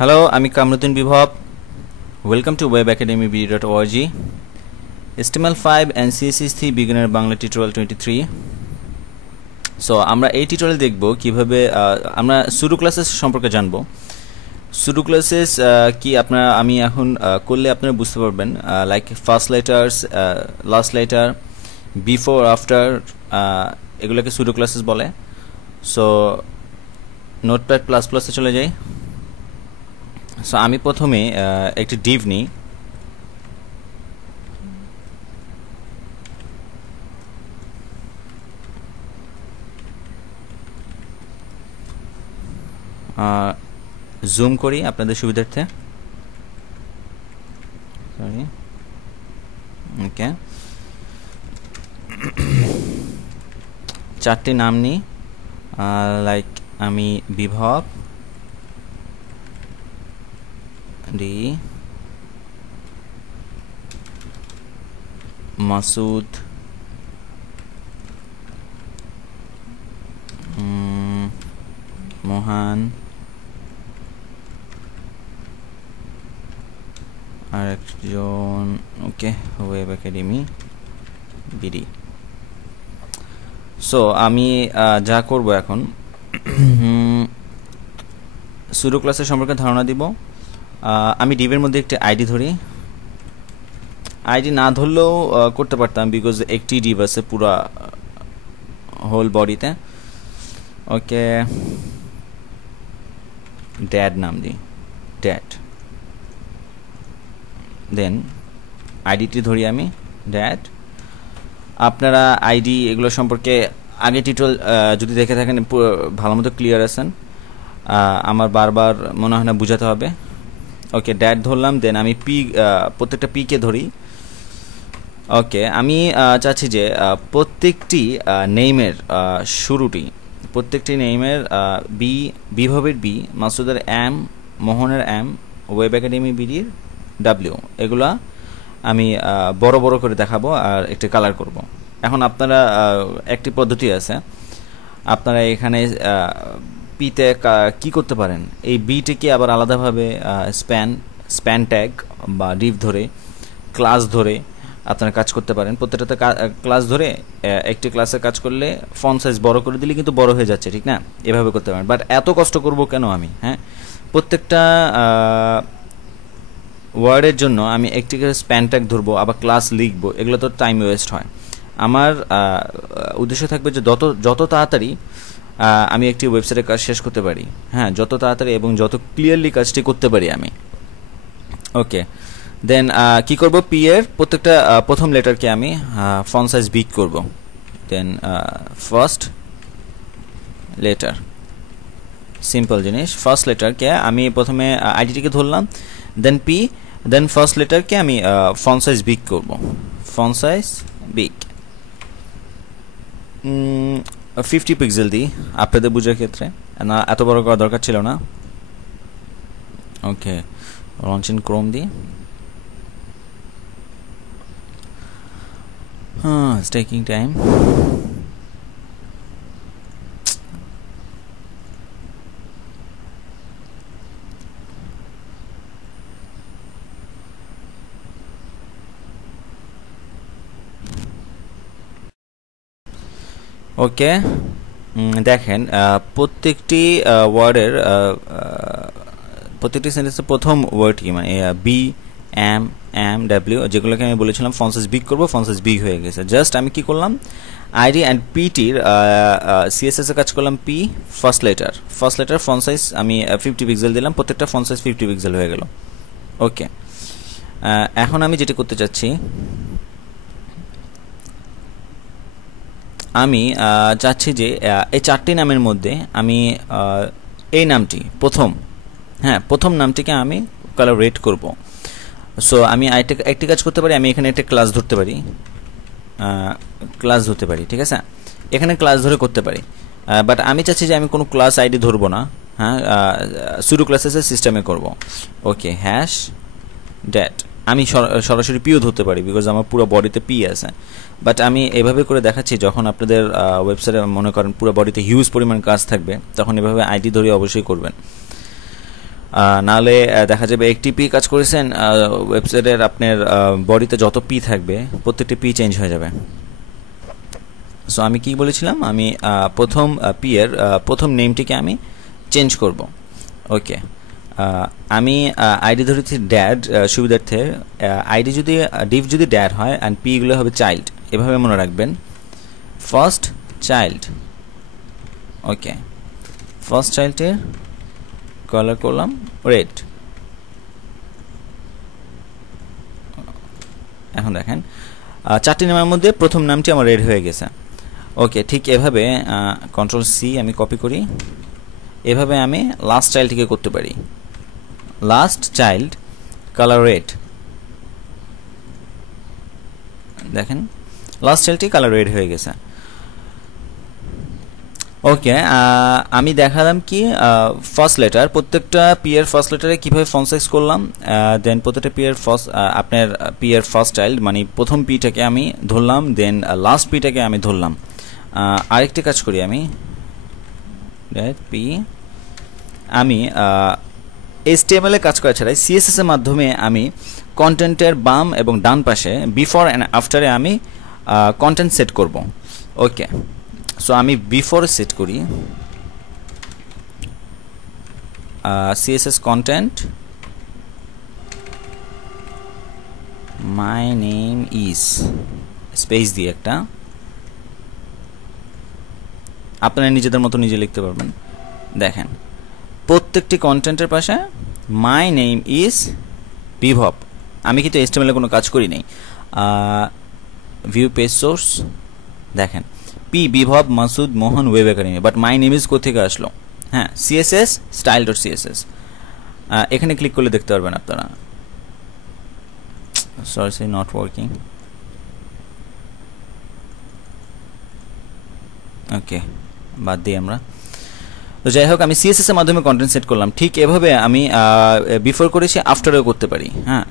Hello, আমি কামরুদ্দিন বিভব. Welcome to webacademybd.org. HTML5 and CSS3 beginner Bangla tutorial 23. So আমরা এই টিউটোরিয়াল দেখব কিভাবে আমরা সুডো ক্লাসেস সম্পর্কে জানব. সুডো ক্লাসেস কি আমি এখন করলে আপনারা বুঝতে পারবেন, like first letters, last letter, before, after, এগুলোকে সুডো ক্লাসেস বলে. সো নোটপ্যাড প্লাস প্লাসে চলে যাই. সো আমি প্রথমে একটি ডিভ নিই. জুম করি আপনাদের সুবিধার্থে. সরি, ওকে. চারটি নাম নিই, লাইক আমি বিভব, ডি, মাসুদ, মোহান, আরেকজন, ওকে, ওয়েব একাডেমি বিডি. সো আমি যা করব এখন, সুডো ক্লাসের সম্পর্কে ধারণা দিব. আমি ডিভের মধ্যে একটি আইডি ধরি. আইডি না ধরলেও করতে পারতাম, বিকজ একটি ডিভ আছে পুরা হোল বডিতে. ওকে, ড্যাড নাম দিই, ড্যাড. দেন আইডিটি ধরি আমি, ড্যাড. আপনারা আইডি এগুলো সম্পর্কে আগে টিউটোরিয়াল যদি দেখে থাকেন ভালো মতো ক্লিয়ার আছেন, আমার বারবার মনে হয় না বুঝাতে হবে. ওকে, ড্যাড ধরলাম. দেন আমি পি, প্রত্যেকটা পিকে ধরি. ওকে, আমি চাচ্ছি যে প্রত্যেকটি নেইমের শুরুটি, প্রত্যেকটি নেইমের বিভবের বি, মাসুদের এম, মোহনের এম, ওয়েব একাডেমি বিডির ডাব্লিউ, এগুলা আমি বড় বড় করে দেখাবো আর একটি কালার করব. এখন আপনারা একটি পদ্ধতি আছে, আপনারা এখানে পিতে কি করতে পারেন, এই বিটিকে আবার আলাদাভাবে স্প্যান ট্যাগ বা ডিভ ধরে, ক্লাস ধরে আপনারা কাজ করতে পারেন. প্রত্যেকটাতে ক্লাস ধরে একটি ক্লাসে কাজ করলে ফন্ট সাইজ বড় করে দিলে কিন্তু বড় হয়ে যাচ্ছে, ঠিক না? এভাবে করতে পারেন. বাট এত কষ্ট করব কেন আমি? হ্যাঁ, প্রত্যেকটা ওয়ার্ডের জন্য আমি একটি করে স্প্যান ট্যাগ ধরবো, আবার ক্লাস লিখবো, এগুলো তো টাইম ওয়েস্ট হয়. আমার উদ্দেশ্য থাকবে যে যত তাড়াতাড়ি আমি একটি ওয়েবসাইটের কাজ শেষ করতে পারি, হ্যাঁ, যত তাড়াতাড়ি এবং যত ক্লিয়ারলি কাজটি করতে পারি আমি. ওকে, দেন কি করব, পি এর প্রত্যেকটা প্রথম লেটারকে আমি ফন্ট সাইজ বিগ করব. দেন ফার্স্ট লেটার, সিম্পল জিনিস. ফার্স্ট লেটারকে আমি প্রথমে আইডিটিকে ধরলাম, দেন পি, দেন ফার্স্ট লেটারকে আমি ফন্ট সাইজ বিগ করব. ফন্ট সাইজ বিগ 50 পিক্সেল দিই আপনাদের বুঝার ক্ষেত্রে, না এত বড় করার দরকার ছিল না. ওকে, লঞ্চ ইন ক্রোম দিই. It's taking time. ওকে, দেখেন প্রত্যেকটি ওয়ার্ডের প্রত্যেকটি সেন্টেন্সের প্রথম ওয়ার্ড কি, মানে বি, এম, এম, ডাব্লিউ, যেগুলোকে আমি বলেছিলাম ফন্ট সাইজ বিগ করবো, ফন্ট সাইজ বিগ হয়ে গেছে. জাস্ট আমি কি করলাম, আইডি অ্যান্ড পিটির সিএসএস এ কাজ করলাম, P first letter font size আমি 50 পিক্সেল দিলাম, প্রত্যেকটা ফন্ট সাইজ 50 পিক্সেল হয়ে গেল. ওকে, এখন আমি যেটা করতে চাচ্ছি, আমি চাচ্ছি যে এই চারটি নামের মধ্যে আমি এই নামটি প্রথম নামটিকে আমি কালার রেড করব. সো আমি একটি কাজ করতে পারি, আমি এখানে একটা ক্লাস ধরতে পারি, ঠিক আছে? এখানে ক্লাস ধরে করতে পারি, বাট আমি চাচ্ছি যে আমি কোনো ক্লাস আইডি ধরবো না. হ্যাঁ, সুডো ক্লাসেসের সিস্টেমে করব. ওকে, হ্যাশ ড্যাট, আমি সরাসরি পিও ধরতে পারি, বিকজ আমার পুরো বডিতে পি আছে. বাট আমি এভাবে করে দেখাচ্ছি, যখন আপনাদের ওয়েবসাইটে মনে করেন পুরো বডিতে হিউজ পরিমাণ কাজ থাকবে, তখন এভাবে আইডি ধরে অবশ্যই করবেন. নাহলে দেখা যাবে একটি পি কাজ করেছেন, ওয়েবসাইটের আপনার বডিতে যত পি থাকবে প্রত্যেকটি পি চেঞ্জ হয়ে যাবে। সো আমি কি বলেছিলাম, আমি প্রথম পি এর প্রথম নেমটিকে আমি চেঞ্জ করব। ওকে, আমি আইডি ধরেছি ড্যাড সুবিধার্থে। আইডি যদি ডিফ যদি ড্যাড হয় অ্যান্ড পিগুলো হবে চাইল্ড, এভাবে মনে রাখবেন। ফার্স্ট চাইল্ড, ওকে, ফার্স্ট চাইল্ডের কালার করলাম রেড। এখন দেখেন 4টি নামের মধ্যে প্রথম নামটি আমার রেড হয়ে গেছে। ওকে, ঠিক এভাবে কন্ট্রোল সি আমি কপি করি, এভাবে আমি লাস্ট চাইল্ডটিকে করতে পারি। লাস্ট চাইল্ড কালার রেড, দেখেন লাস্ট চাইল্ডটি কালার রেড হয়ে গেছে। ওকে, আমি দেখালাম কি ফার্স্ট লেটার, প্রত্যেকটা পি এর ফার্স্ট লেটারে কীভাবে ফন্ট সাইজ করলাম, দেন প্রত্যেকটা পি এর ফার্স্ট আপনার পি এর ফার্স্ট চাইল্ড মানে প্রথম পিটাকে আমি ধরলাম, দেন লাস্ট পিটাকে আমি ধরলাম। আরেকটি কাজ করি আমি, পি আমি HTML এ কাজ করা ছাড়াই CSS এর মাধ্যমে আমি কন্টেন্টের বাম এবং ডান পাশে বিফোর অ্যান্ড আফটারে আমি কন্টেন্ট সেট করব। ওকে, সো আমি বিফোর সেট করি CSS content my name is space দিয়ে একটা, আপনারা নিজেদের মতো নিজে লিখতে পারবেন। দেখেন প্রত্যেকটি কন্টেন্টের পাশে মাই নেম ইজ বিভব। আমি কিন্তু HTML এ কোনো কাজ করি নাই। ভিউ পেজ সোর্স, দেখেন P Bibhab Masud Mohan web academy, but my name is কোথেকে আসলো? হ্যাঁ, CSS style.css, এখানে ক্লিক করলে দেখতে পারবেন আপনারা। Sorry, not working. ওকে, বাদ দিই আমরা। তো যাই হোক, আমি CSS এর মাধ্যমে কন্টেন্ট সেট করলাম। ঠিক এভাবে আমি বিফোর করেছি, আফটারেও করতে পারি। হ্যাঁ,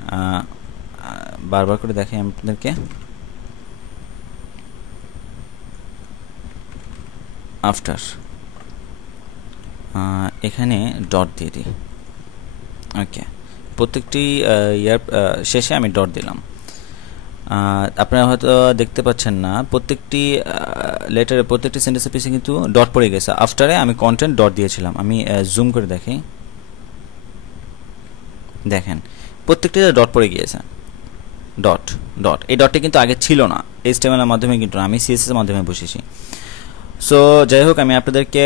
বারবার করে দেখাই আপনাদেরকে। আফটার, এখানে ডট দিয়ে দিই। ওকে, প্রত্যেকটি ইয়ার শেষে আমি ডট দিলাম। আপনারা হয়তো দেখতে পাচ্ছেন না, প্রত্যেকটি লেটারে প্রত্যেকটি সেন্টেন্সের পিছনে কিন্তু ডট পড়ে গেছে। আফটারে আমি কন্টেন্ট ডট দিয়েছিলাম। আমি জুম করে দেখি, দেখেন প্রত্যেকটি ডট পড়ে গিয়েছে। ডট ডট, এই ডটটি কিন্তু আগে ছিল না, HTML এর মাধ্যমে কিন্তু আমি CSS এর মাধ্যমে বসেছি। সো যাই হোক, আমি আপনাদেরকে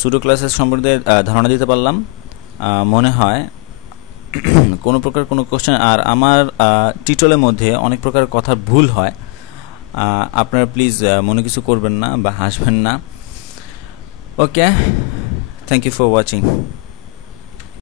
সুডো ক্লাসের সম্বন্ধে ধারণা দিতে পারলাম মনে হয়। কোনো প্রকার কোনো কোশ্চেন, আর আমার টিউটোরিয়ালের মধ্যে অনেক প্রকার কথার ভুল হয়, আপনারা প্লিজ মনে কিছু করবেন না বা হাসবেন না। ওকে, থ্যাংক ইউ ফর ওয়াচিং।